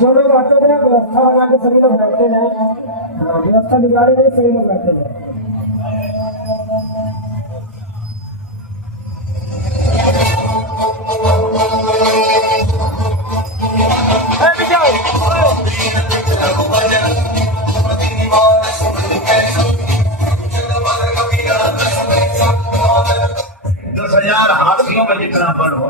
जो लोग आते थे व्यवस्था बना के सभी लोग बैठते जाए, व्यवस्था बिगाड़े नहीं, सभी लोग बैठते जाए। हाथियों का जितना बल हो